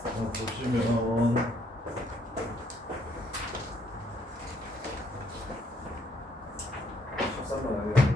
보시면 싼건 아니야.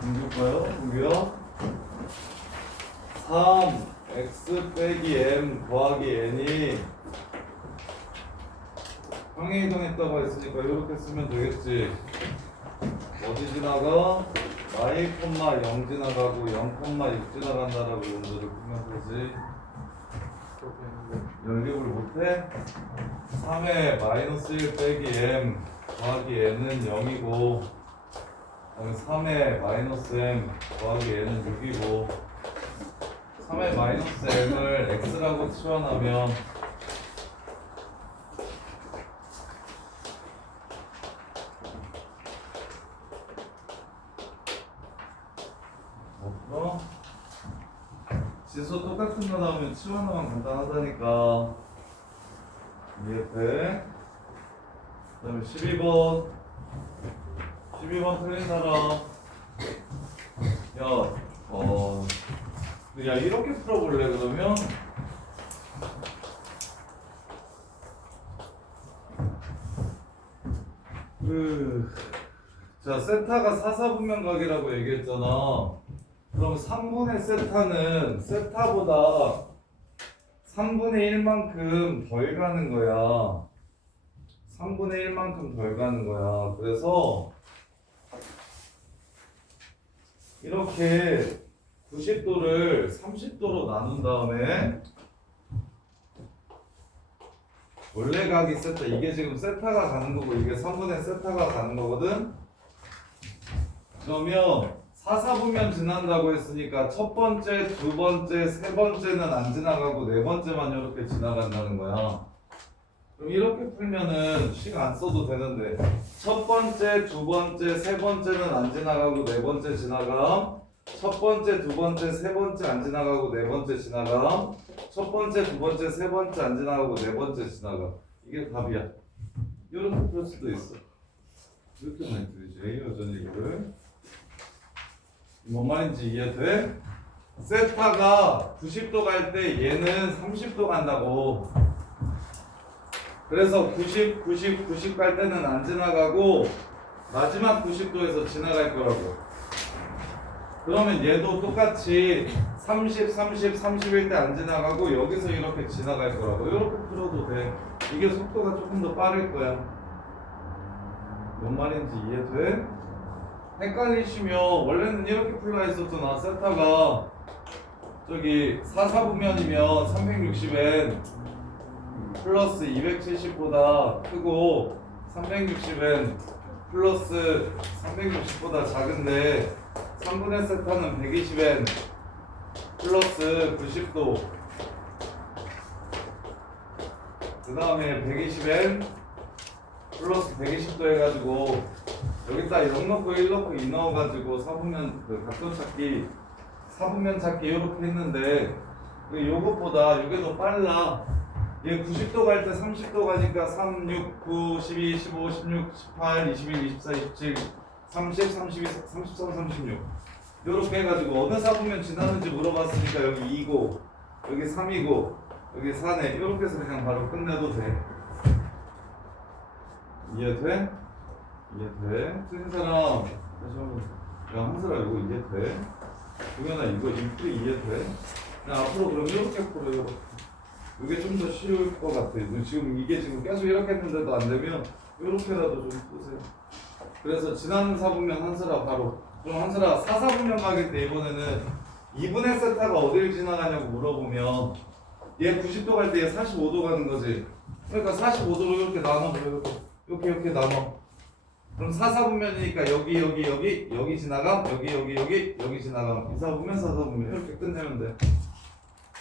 공급가요? 무려 3x 빼기 m 더하기 n이 평행 이동했다고 했으니까 이렇게 쓰면 되겠지. 어디 지나가? y, 0 지나가고 0, 6 지나간다라고 문제를 풀면 되지. 연립을 못해? 3의 마이너스 1 빼기 m 더하기 n은 0이고 3의 마이너스 m 더하기 n은 6이고 3의 마이너스 m을 x라고 치환하면 지수 똑같은 거 나오면 치환하면 간단하다니까. 이해돼? 그 다음에 12번 틀린 사람. 야 이렇게 풀어볼래 그러면? 자 세타가 사사분면각이라고 얘기했잖아. 그럼 3분의 세타는 세타보다 3분의 1만큼 덜 가는 거야. 3분의 1만큼 덜 가는 거야. 그래서 이렇게 90도를 30도로 나눈 다음에 원래 각이 세타, 이게 지금 세타가 가는 거고 이게 3분의 세타가 가는 거거든. 그러면 사사분면 지난다고 했으니까 첫 번째, 두 번째, 세 번째는 안 지나가고 네 번째만 이렇게 지나간다는 거야. 그럼 이렇게 풀면은 식 안 써도 되는데 첫 번째, 두 번째, 세 번째는 안 지나가고 네 번째 지나감. 첫 번째, 두 번째, 세 번째 안 지나가고 네 번째 지나감. 첫 번째, 두 번째, 세 번째 안 지나가고 네 번째 지나감. 이게 답이야. 이렇게 풀 수도 있어. 이렇게 많이 들이지. 여전히 이거를. 뭔 말인지 이해돼? 세타가 90도 갈 때 얘는 30도 간다고. 그래서 90 갈 때는 안 지나가고 마지막 90도에서 지나갈 거라고. 그러면 얘도 똑같이 30, 31때 안 지나가고 여기서 이렇게 지나갈 거라고. 이렇게 풀어도 돼. 이게 속도가 조금 더 빠를 거야. 뭔 말인지 이해돼? 헷갈리시면 원래는 이렇게 풀라 했었잖아. 세타가 저기 사사분면이면 360n 플러스 270보다 크고 360n 플러스 360보다 작은데 3분의 세타는 120n 플러스 90도 그 다음에 120n 플러스 120도 해가지고 여기다 0 넣고 1 넣고 2 넣어가지고 사분면 그 각도 찾기 사분면 찾기 이렇게 했는데 요것보다 이게 더 빨라. 얘 90도 갈 때 30도 가니까 3, 6, 9, 12, 15, 16, 18, 21, 24, 27, 30, 32, 33, 36 이렇게 해가지고 어느 사분면 지나는지 물어봤으니까 여기 2고 여기 3이고 여기 4네. 이렇게 해서 그냥 바로 끝내도 돼. 이해돼? 이해돼? 틀린 사람 다시 한번. 야 한슬아 이거 이해돼? 동현아 이거 이해돼? 야 앞으로 그럼 이렇게 풀어. 이렇게. 이게 좀 더 쉬울 것 같아. 지금 이게 지금 계속 이렇게 했는데도 안 되면 이렇게라도 좀 푸세요. 그래서 지난 사분면 한슬아 바로. 그럼 한슬아 사사분면 가길 때 이번에는 2분의 세타가 어딜 지나가냐고 물어보면 얘 90도 갈 때 얘 45도 가는 거지. 그러니까 45도로 이렇게 나눠. 이렇게 나눠. 그럼 사사분면이니까 여기 지나감, 여기 지나감. 이사분면 사사분면 이렇게 끝내면 돼.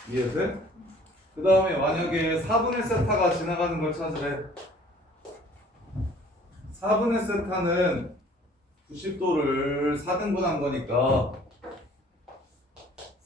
이해돼? 그 다음에 만약에 4분의 세타가 지나가는 걸 찾으래. 4분의 세타는 90도를 4등분한 거니까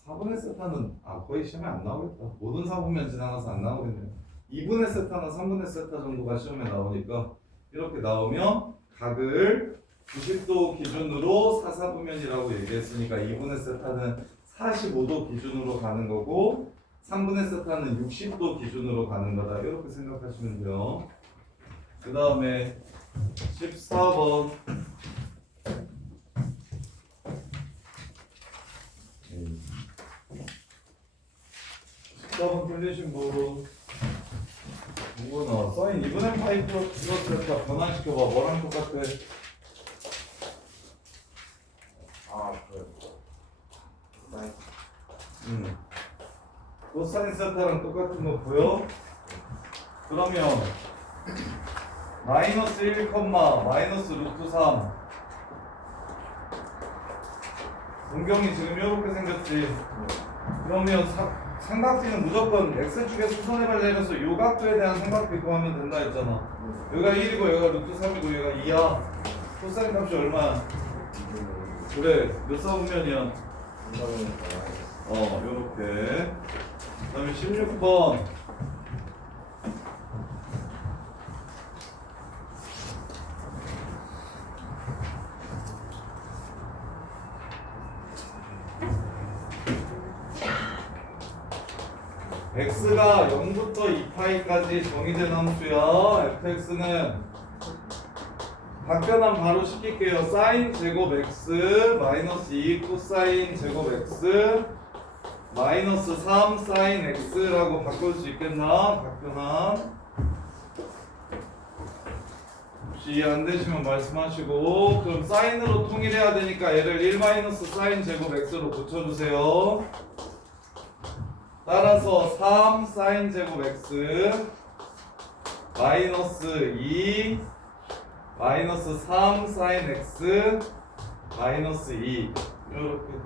4분의 세타는 거의 시험에 안 나오겠다. 모든 4분면 지나가서 안 나오겠네요. 2분의 세타나 3분의 세타 정도가 시험에 나오니까 이렇게 나오면 각을 90도 기준으로 4분면이라고 얘기했으니까 2분의 세타는 45도 기준으로 가는 거고 3분의 세타는 60도 기준으로 가는 거다. 이렇게 생각하시면 돼요. 그 다음에 14번 14번 틀리신 분 누구나 사인 2분의 파이 플러스 세타 변환시켜봐. 뭐랑 똑같아? 코사인 세타랑 똑같은 거 보여? 그러면 마이너스 1, 마이너스 루트 3 문경이 지금 이렇게 생겼지. 그러면 삼각비는 무조건 x축에 수선해발 내려서 요 각도에 대한 삼각비 구하면 된다 했잖아. 여기가 1이고 여기가 루트 3이고 여기가 2야. 코사인 값이 얼마야? 그래, 몇 사분면이야? 요렇게. 그 다음에 16번 x가 0부터 2파이까지 정의된 함수야. fx는 각변환 바로 시킬게요. 사인 제곱 x 마이너스 2 코사인 제곱 x 마이너스 3 사인 x라고 바꿀 수 있겠나? 각변환. 혹시 이해 안 되시면 말씀하시고. 그럼 사인으로 통일해야 되니까 얘를 1 마이너스 사인 제곱 x로 고쳐주세요. 따라서 3 사인 제곱 x 마이너스 2 마이너스 3 사인 x 마이너스 2 이렇게 돼.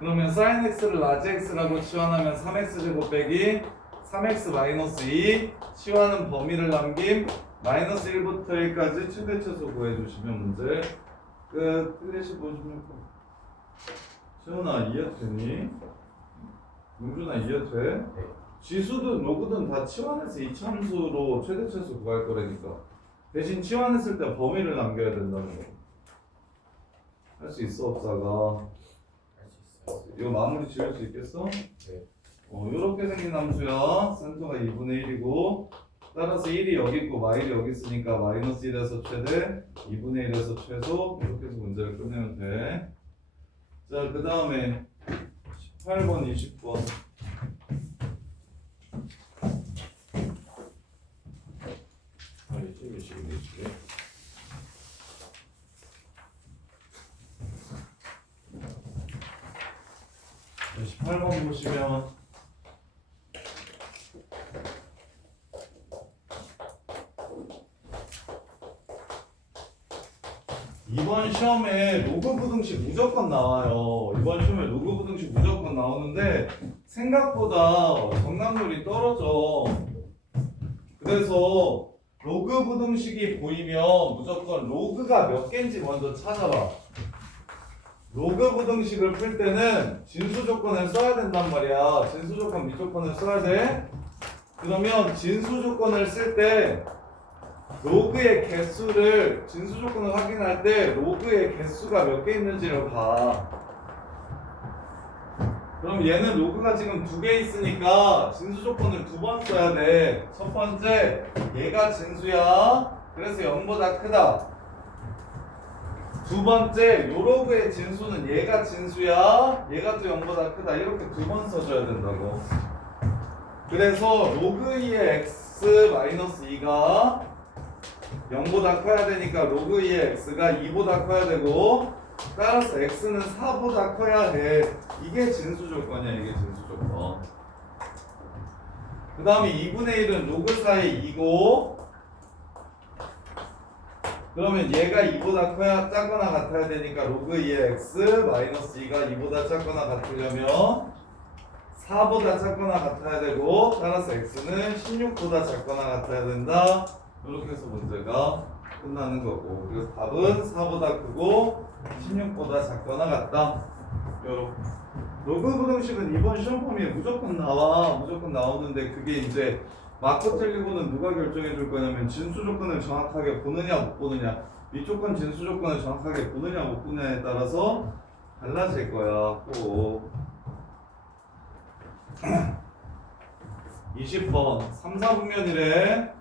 그러면 사인 x를 라지 x라고 치환하면 3x 제곱 빼기 3x 마이너스 2 치환은 범위를 남김 마이너스 1부터 1까지 최대최소 구해주시면 문제 끝. 틀리시 보십니까? 시원아 이해되니? 용준아 이해돼? 네. 지수든 로그든 다 치환해서 이차함수로 최대최소 구할 거라니까. 대신 치환했을 때 범위를 남겨야 된다는 거. 할 수 있어 없사가? 할 수 있어요. 이거 마무리 지을 수 있겠어? 네. 요렇게 생긴 함수야. 센터가 2분의 1이고 따라서 1이 여기 있고 마일이 여기 있으니까 마이너스 1에서 최대 2분의 1에서 최소 이렇게 해서 문제를 끝내면 돼. 자, 그 다음에 18번 20번 이게 몇시겠지? 18번 보시면 이번 시험에 로그 부등식 무조건 나와요. 이번 시험에 로그 부등식 무조건 나오는데 생각보다 정답률이 떨어져. 그래서 로그 부등식이 보이면 무조건 로그가 몇 개인지 먼저 찾아봐. 로그 부등식을 풀 때는 진수 조건을 써야 된단 말이야. 진수 조건 미조건을 써야 돼. 그러면 진수 조건을 쓸 때 로그의 개수를 진수 조건을 확인할 때 로그의 개수가 몇 개 있는지를 봐. 그럼 얘는 로그가 지금 2개 있으니까 진수 조건을 2번 써야 돼. 첫 번째, 얘가 진수야. 그래서 0보다 크다. 두 번째, 요 로그의 진수는 얘가 진수야. 얘가 또 0보다 크다. 이렇게 2번 써줘야 된다고. 그래서 로그 2의 x-2가 0보다 커야 되니까 로그 2의 x가 2보다 커야 되고 따라서 x는 4보다 커야 해. 이게 진수 조건이야. 이게 진수 조건. 그 다음에 2분의 1은 로그 4의 2고 그러면 얘가 2보다 커야 작거나 같아야 되니까 로그 2의 x 마이너스 2가 2보다 작거나 같으려면 4보다 작거나 같아야 되고 따라서 x는 16보다 작거나 같아야 된다. 이렇게 해서 문제가 끝나는 거고. 그래서 답은 4보다 크고 16보다 작거나 같다. 요렇게. 로그 부등식은 이번 시험 범위에 무조건 나오는데 그게 이제 맞고 틀리고는 누가 결정해 줄 거냐면 진수 조건을 정확하게 보느냐 못 보느냐, 위조건 진수 조건을 정확하게 보느냐 못 보느냐에 따라서 달라질 거야. 꼭 20번 3, 4분면이래.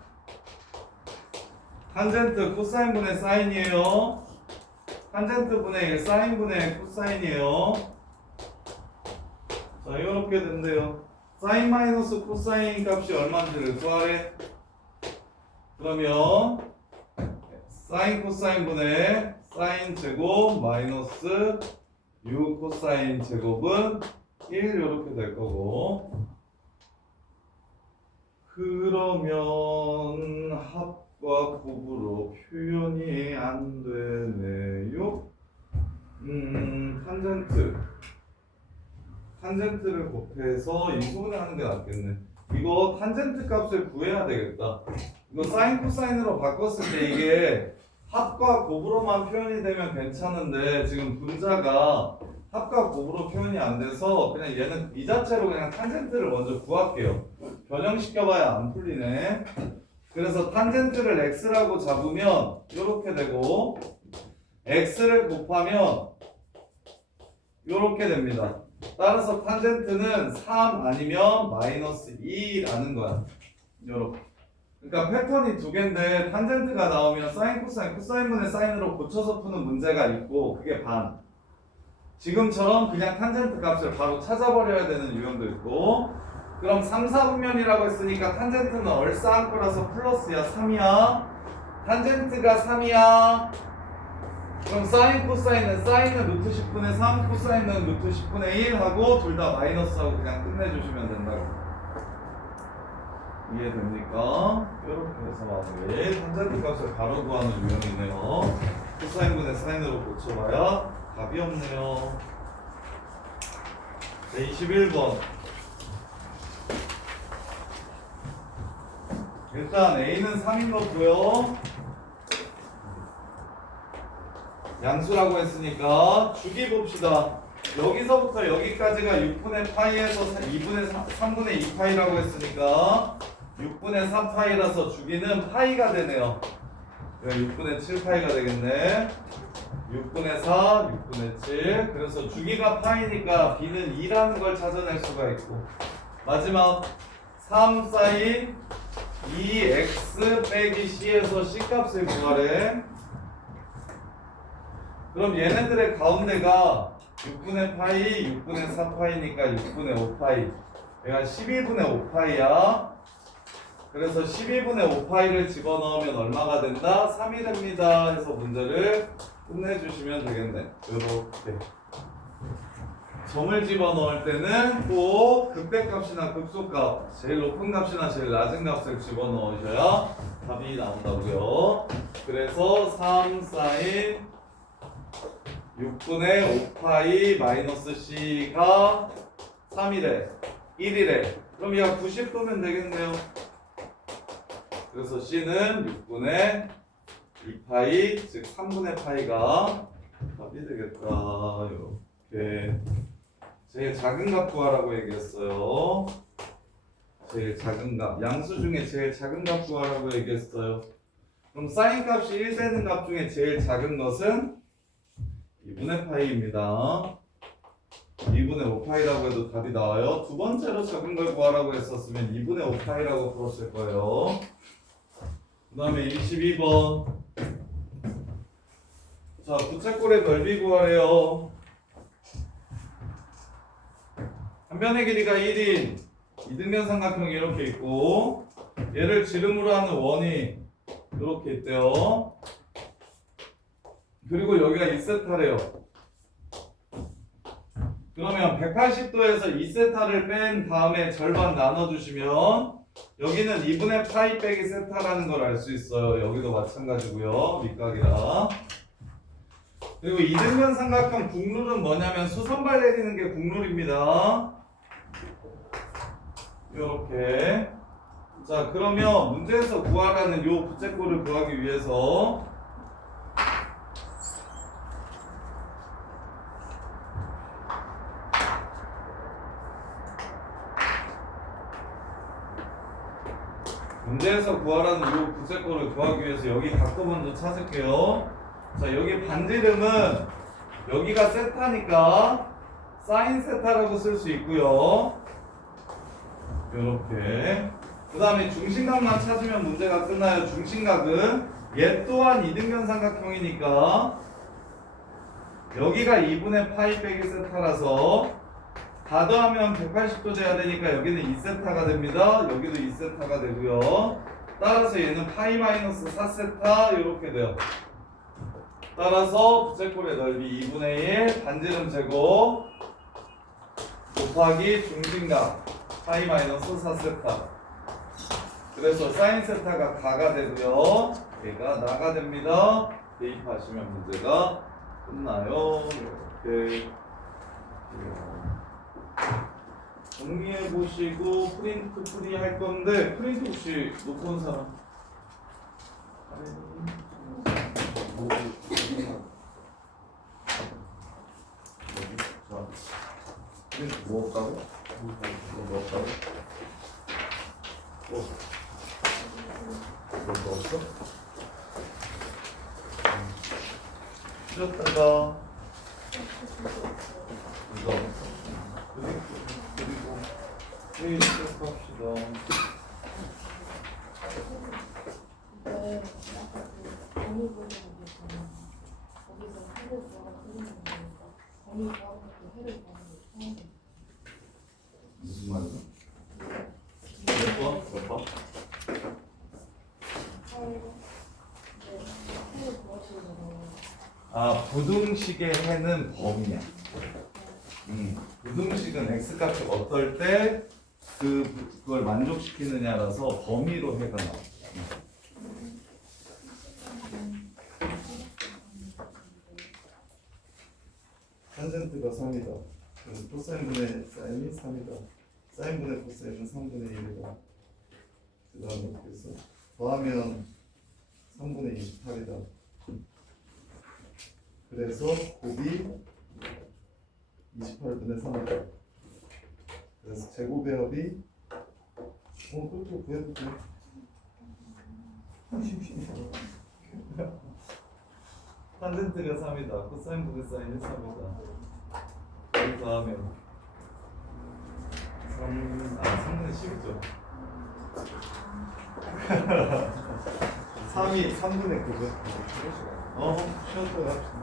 탄젠트 코사인분의 사인이에요. 탄젠트 분의 1 사인분의 코사인이에요. 자, 이렇게 된대요. 사인 마이너스 코사인 값이 얼마인지를 구하래. 그러면 사인 코사인분의 사인 제곱 마이너스 6 코사인 제곱은 1 이렇게 될 거고. 그러면 합과 곱으로 표현이 안 되네요. 탄젠트를 곱해서 인수분해 하는 게 낫겠네. 이거 탄젠트 값을 구해야 되겠다. 이거 사인 코사인으로 바꿨을 때 이게 합과 곱으로만 표현이 되면 괜찮은데 지금 분자가 합과 곱으로 표현이 안 돼서 그냥 얘는 이 자체로 그냥 탄젠트를 먼저 구할게요. 변형시켜봐야 안 풀리네. 그래서 탄젠트를 x라고 잡으면 이렇게 되고 x를 곱하면 이렇게 됩니다. 따라서 탄젠트는 3 아니면 마이너스 2라는 거야. 이렇게. 그러니까 패턴이 두 개인데 탄젠트가 나오면 사인 코사인 코사인분의 사인으로 고쳐서 푸는 문제가 있고 그게 반. 지금처럼 그냥 탄젠트 값을 바로 찾아버려야 되는 유형도 있고. 그럼 3, 4분면이라고 했으니까 탄젠트는 얼싸한 거라서 플러스야 3이야. 탄젠트가 3이야. 그럼 사인 코사인은 사인은 루트 10분의 3 코사인은 루트 10분의 1 하고 둘 다 마이너스하고 그냥 끝내주시면 된다고. 이해됩니까? 이렇게 해서 마무리. 탄젠트 값을 바로 구하는 유형이네요. 코사인분의 사인으로 고쳐봐야 답이 없네요. 네, 21번. 일단 A는 3인 거고요. 양수라고 했으니까 주기 봅시다. 여기서부터 여기까지가 6분의 파이에서 3분의 2파이라고 했으니까 6분의 4파이라서 주기는 파이가 되네요. 6분의 7파이가 되겠네. 6분의 4, 6분의 7. 그래서 주기가 파이니까 b는 2라는 걸 찾아낼 수가 있고, 마지막 3 사인 2x 빼기 c에서 c 값을 구하래. 그럼 얘네들의 가운데가 6분의 파이, 6분의 4파이니까 6분의 5파이. 얘가 12분의 5파이야. 그래서 12분의 5파이를 집어넣으면 얼마가 된다? 3이 됩니다. 해서 문제를 끝내주시면 되겠네. 이렇게. 점을 집어넣을 때는 꼭 극대값이나 극소값, 제일 높은 값이나 제일 낮은 값을 집어넣으셔야 답이 나온다고요. 그래서 3 사인 6분의 5파이 마이너스 c가 3이래 1이래. 그럼 얘가 90도면 되겠네요. 그래서 c는 6분의 2파이, 즉 3분의 파이가 답이 되겠다. 이렇게. 제일 작은 값 구하라고 얘기했어요. 제일 작은 값. 양수 중에 제일 작은 값 구하라고 얘기했어요. 그럼 사인 값이 1 되는 값 중에 제일 작은 것은 2분의 파이입니다. 2분의 5파이라고 해도 답이 나와요. 두 번째로 작은 걸 구하라고 했었으면 2분의 5파이라고 풀었을 거예요. 그 다음에 22번. 자, 부채꼴의 넓이 구하래요. 한 변의 길이가 1인 이등변 삼각형이 이렇게 있고, 얘를 지름으로 하는 원이 이렇게 있대요. 그리고 여기가 2세타래요. 그러면 180도에서 2세타를 뺀 다음에 절반 나눠주시면 여기는 2분의 파이 빼기 세타라는 걸 알 수 있어요. 여기도 마찬가지고요. 밑각이라. 그리고 이등변 삼각형 국룰은 뭐냐면 수선발 내리는 게 국룰입니다. 이렇게. 자, 그러면 문제에서 구하라는 요 부채꼴을 구하기 위해서 문제에서 구하라는 이 부채꼴을 구하기 위해서 여기 각도 먼저 찾을게요. 자, 여기 반지름은 여기가 세타니까 사인 세타라고 쓸 수 있고요. 이렇게. 그 다음에 중심각만 찾으면 문제가 끝나요. 중심각은 얘 또한 이등변 삼각형이니까 여기가 2분의 파이 빼기 세타라서 다 더하면 180도 돼야 되니까 여기는 2세타가 됩니다. 여기도 2세타가 되고요. 따라서 얘는 파이 마이너스 4세타 이렇게 돼요. 따라서 부채꼴의 넓이 2분의 1 반지름 제곱 곱하기 중심각 파이 마이너스 4세타. 그래서 사인 세타가 가가 되고요. 얘가 나가 됩니다. 대입하시면 문제가 끝나요. 이렇게 정리해 보시고 프린트 프리 할 건데 프린트 혹시 놓고 온 사람? 자, 프린트 뭐 없다고? 뭐 없다고? 뭐 없어? 쉬었다가 이거 그리고 회의 시작합시다. 네, 거미 보는 거잖아. 거기서 해를 구하고 그리는 거니까 거미 구하는 것도 해를 구하는 거 처음 봐. 무슨 말이야? 몇 번? 몇 번? 해를 구하시는 거. 아, 부등식의 해는 범위야. 부등식은 x값이 어떨 때 그걸 만족시키느냐라서 범위로 해가 나와. 탄젠트가 3이다. 그래서 코사인분의 사인이 3이다. 사인분의 코사인은 3분의 1이다. 그 다음에 어떻게 써? 더하면 3분의 28이다. 그래서 곱이 28분의 3이다. 그래서 제곱의 합이 그것도 구해도 돼. 탄젠트가 3이다. 코사인분의 사인이 3이다. 그래서 하면 3분의 10이죠. 3이 3분의 9죠. 쉬었다가 합시다.